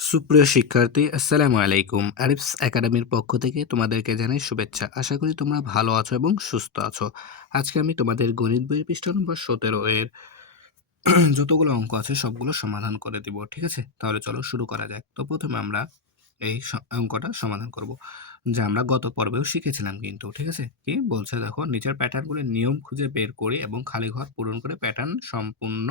সুপ্রিয় শিক্ষার্থী, আসসালামু আলাইকুম। আরিফস একাডেমির পক্ষ থেকে তোমাদেরকে জানাই শুভেচ্ছা। আশা করি তোমরা ভালো আছো এবং সুস্থ আছো। আজকে আমি তোমাদের গণিত বইয়ের পৃষ্ঠা নম্বর 17 এর যতগুলো অঙ্ক আছে সবগুলো সমাধান করে দিব। ঠিক আছে? তাহলে চলো শুরু করা যাক। তো প্রথমে আমরা এই অঙ্কটা সমাধান করব, যা আমরা গত পর্বেও শিখেছিলাম কিন্তু। ঠিক আছে? কি বলছে দেখো, নিচের প্যাটার্নগুলির নিয়ম খুঁজে বের করি এবং খালি ঘর পূরণ করে প্যাটার্ন সম্পূর্ণ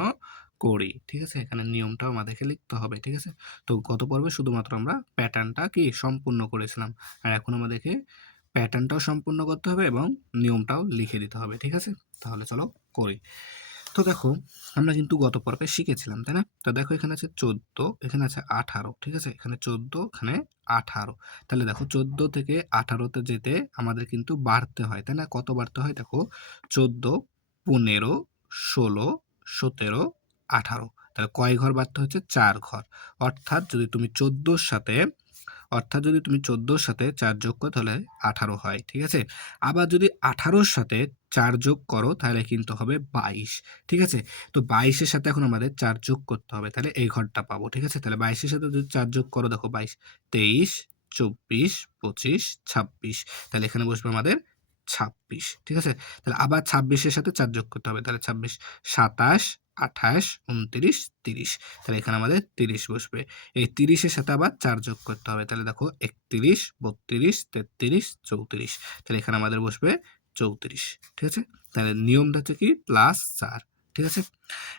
করি। ঠিক আছে? এখানে নিয়মটাও আমাদেরকে লিখতে হবে। ঠিক আছে? তো গত পর্বে শুধুমাত্র আমরা প্যাটার্নটা কি সম্পূর্ণ করেছিলাম, আর এখন আমাদেরকে প্যাটার্নটাও সম্পূর্ণ করতে হবে এবং নিয়মটাও লিখে দিতে হবে। ঠিক আছে? তাহলে চলো করি। তো দেখো, আমরা কিন্তু গত পর্বে শিখেছিলাম, তাই না? তো দেখো, এখানে আছে 14, এখানে আছে 18। ঠিক আছে? এখানে 14, এখানে 18। তাহলে দেখো, 14 থেকে 18-তে যেতে আমাদের কিন্তু বাড়তে হয়, তাই না? কত বাড়তে হয় দেখো, 14, 15, 16, 17, 18। তাহলে কয় ঘর বাড়তে হচ্ছে? 4 ঘর। অর্থাৎ যদি তুমি 14-র সাথে অর্থাৎ যদি তুমি 14-র সাথে 4 যোগ করো তাহলে 18 হয়। ঠিক আছে? আবার যদি 18-র সাথে 4 যোগ করো তাহলে কিন্তু হবে 22। ঠিক আছে? তো 22-এর সাথে এখন আমাদের 4 যোগ করতে হবে। তাহলে এই ঘরটা পাবো। ঠিক আছে? তাহলে 22-এর সাথে যদি 4 যোগ করো, দেখো 22, 23, 24, 25, 26। তাহলে এখানে বসবে আমাদের 26। ঠিক আছে? তাহলে আবার 26-এর সাথে 4 যোগ করতে হবে। তাহলে 26, 27, 28, 29, 30। তাহলে এখানে আমাদের 30 বসবে। এই 30-এর সাথে আবার 4 যোগ করতে হবে। তাহলে দেখো, 31, 32, 33, 34। তাহলে এখানে আমাদের বসবে 34। ঠিক আছে? তাহলে নিয়মটা হচ্ছে কি, +4। ঠিক আছে?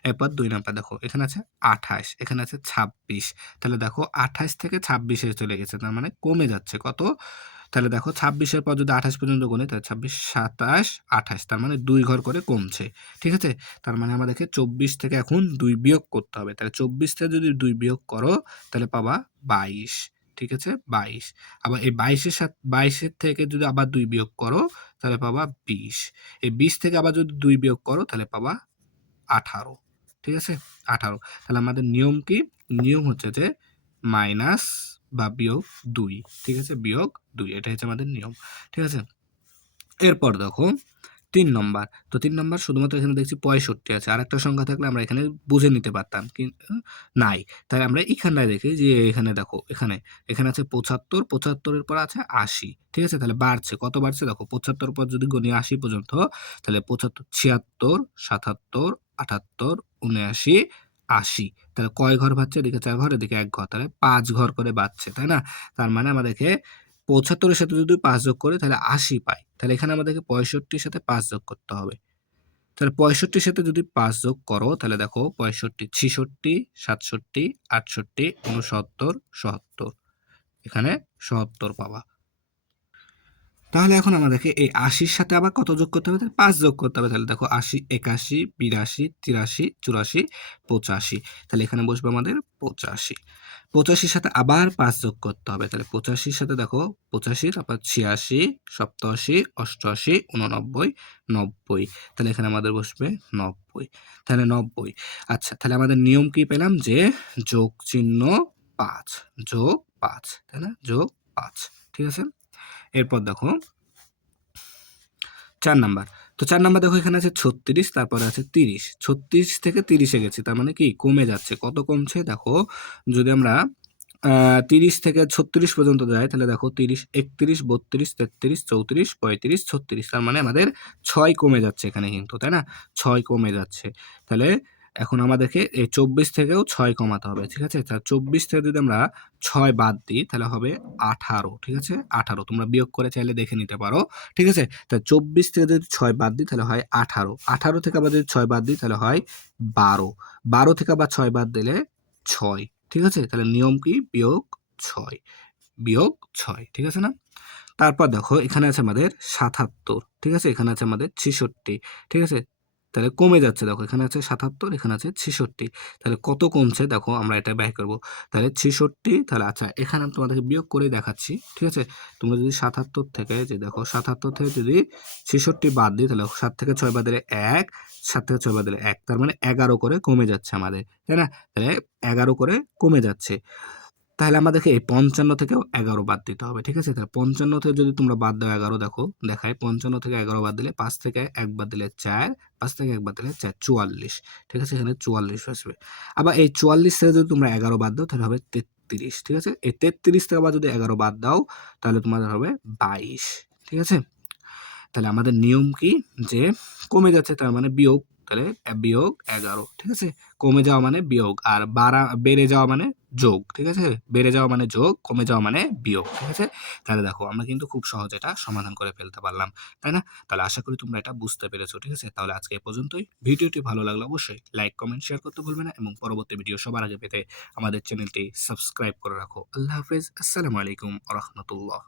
এরপর 2 নাম্বার দেখো, এখানে আছে 28, এখানে আছে 26। তাহলে দেখো, 28 থেকে 26-এ চলে গেছে, তার মানে কমে যাচ্ছে কত? তাহলে দেখো, 26-এর পর যদি 28 পর্যন্ত গুনি, তাহলে 26, 27, 28, তার মানে 2 ঘর করে কমছে। ঠিক আছে? তার মানে আমাদেরকে 24 থেকে এখন 2 বিয়োগ করতে হবে। তাহলে 24 থেকে যদি 2 বিয়োগ করো তাহলে পাবা 22। ঠিক আছে? 22। আবার এই 22-এর থেকে যদি আবার 2 বিয়োগ করো তাহলে পাবা 20। এই 20 থেকে আবার যদি 2 বিয়োগ করো তাহলে পাবা 18। ঠিক আছে? 18। তাহলে আমাদের নিয়ম কি? নিয়ম হচ্ছে যে মাইনাস বা বিয়োগ 2। ঠিক আছে? বিয়োগ 2, এটাই হচ্ছে আমাদের নিয়ম। ঠিক আছে? এরপর দেখো 3 নম্বর। তো 3 নম্বর শুধুমাত্র এখানে দেখছি 65 আছে। আরেকটা সংখ্যা থাকলে আমরা এখানে বুঝে নিতে পারতাম, কিন্তু নাই। তাই আমরা এখানটায় দেখি যে এখানে দেখো, এখানে আছে 75, 75 এর পর আছে 80। ঠিক আছে? তাহলে বাড়ছে। কত বাড়ছে দেখো, 75 পর যদি গুনি 80 পর্যন্ত, তাহলে 75, 76, 77, 78, 79, 80। তাহলে কয় ঘর বাড়ছে? এদিকে 4 ঘর, এদিকে 1 ঘর। তাহলে 5 ঘর করে বাড়ছে, তাই না? তার মানে আমাদেরকে 75-এর সাথে যদি 5 যোগ করি তাহলে 80 পাই। তাহলে এখানে আমাদেরকে 65-র সাথে 5 যোগ করতে হবে। তাহলে 65-র সাথে যদি 5 যোগ করো তাহলে দেখো, 65, 66, 67, 68, 69, 77। এখানে 77 পাবা। তাহলে এখন আমাদেরকে এই 80-র সাথে আবার কত যোগ করতে হবে? তাহলে 5 যোগ করতে হবে। তাহলে দেখো, 80, 81, 82, 83, 84, 85। তাহলে এখানে বসবে আমাদের 85। 85-র সাথে আবার 5 যোগ করতে হবে। তাহলে 85-র সাথে দেখো, 85, তারপর 86, 87, 88, 89, 90। তাহলে এখানে আমাদের বসবে 90। তাহলে 90। আচ্ছা, তাহলে আমাদের নিয়ম কি পেলাম? যে যোগ চিহ্ন 5, যোগ 5, তাই না? যোগ 5। ঠিক আছে? এরপর দেখো 4 নাম্বার। তো 4 নাম্বার দেখো, এখানে আছে 36, তারপরে আছে 30। 36 থেকে 30-এ গেছি, তার মানে কি কমে যাচ্ছে। কত কমছে দেখো, যদি আমরা 30 থেকে 36 পর্যন্ত যাই তাহলে দেখো, 30, 31, 32, 33, 34, 35, 36। তার মানে আমাদের 6 কমে যাচ্ছে এখানে কিন্তু, তাই না? 6 কমে যাচ্ছে। তাহলে এখন আমাদেরকে এই 24 থেকেও 6 কমাতে হবে। ঠিক আছে? তা 24 থেকে যদি আমরা 6 বাদ দিই তাহলে হবে 18। ঠিক আছে? 18। তোমরা বিয়োগ করে চাইলে দেখে নিতে পারো। ঠিক আছে? তা 24 থেকে যদি 6 বাদ দিই তাহলে হয় 18। 18 থেকে আবার যদি 6 বাদ দিই তাহলে হয় 12। 12 থেকে আবার 6 বাদ দিলে 6। ঠিক আছে? তাহলে নিয়ম কি? বিয়োগ 6। বিয়োগ 6। ঠিক আছে না? তারপর দেখো, এখানে আছে আমাদের 77। ঠিক আছে? এখানে আছে আমাদের 66। ঠিক আছে? তাহলে কমে যাচ্ছে দেখো, এখানে আছে 77, এখানে আছে 66। তাহলে কত কমছে দেখো, আমরা এটা ব্যয় করব। তাহলে 66, তাহলে আচ্ছা, এখানে আমি তোমাদেরকে বিয়োগ করে দেখাচ্ছি। ঠিক আছে? তোমরা যদি 77 থেকে, যে দেখো 77 থেকে যদি 66 বাদ দিই তাহলে 7 থেকে 6 বাদ দিলে 1, 7 থেকে 6 বাদ দিলে 1, তার মানে 11 করে কমে যাচ্ছে আমাদের, তাই না? তাহলে 11 করে কমে যাচ্ছে। তাহলে আমাদেরকে এই 55 থেকেও 11 বাদ দিতে হবে। ঠিক আছে? তাহলে 55 থেকে যদি তোমরা বাদ দাও 11, দেখো দেখায়, 55 থেকে 11 বাদ দিলে 5 থেকে 1 বাদ দিলে 4, 5 থেকে 1 বাদ দিলে 4, 44। ঠিক আছে? এখানে 44 আসবে। আবার এই 44 থেকে যদি তোমরা 11 বাদ দাও তাহলে হবে 33, ঠিক আছে? এই 33 থেকে আবার যদি 11 বাদ দাও তাহলে তোমাদের হবে 22, ঠিক আছে? তাহলে আমাদের নিয়ম কি? যে কমে যাচ্ছে তার মানে বিয়োগ, তাহলে বিয়োগ 11, ঠিক আছে? কমে যাওয়া মানে বিয়োগ, আর বেড়ে যাওয়া মানে যোগ, ঠিক আছে? বেড়ে যাওয়া মানে যোগ, কমে যাওয়া মানে বিয়োগ, ঠিক আছে? তাহলে দেখো আমরা কিন্তু খুব সহজে এটা সমাধান করে ফেলতে পারলাম, তাই না? তাহলে আশা করি তোমরা এটা বুঝতে পেরেছো, ঠিক আছে? তাহলে আজকে এ পর্যন্তই। ভিডিওটি ভালো লাগলে অবশ্যই লাইক, কমেন্ট, শেয়ার করতে ভুলবে না এবং পরবর্তী ভিডিও সবার আগে পেতে আমাদের চ্যানেলটি সাবস্ক্রাইব করে রাখো। আল্লাহ হাফেজ। আসসালামু আলাইকুম ওয়া রাহমাতুল্লাহ।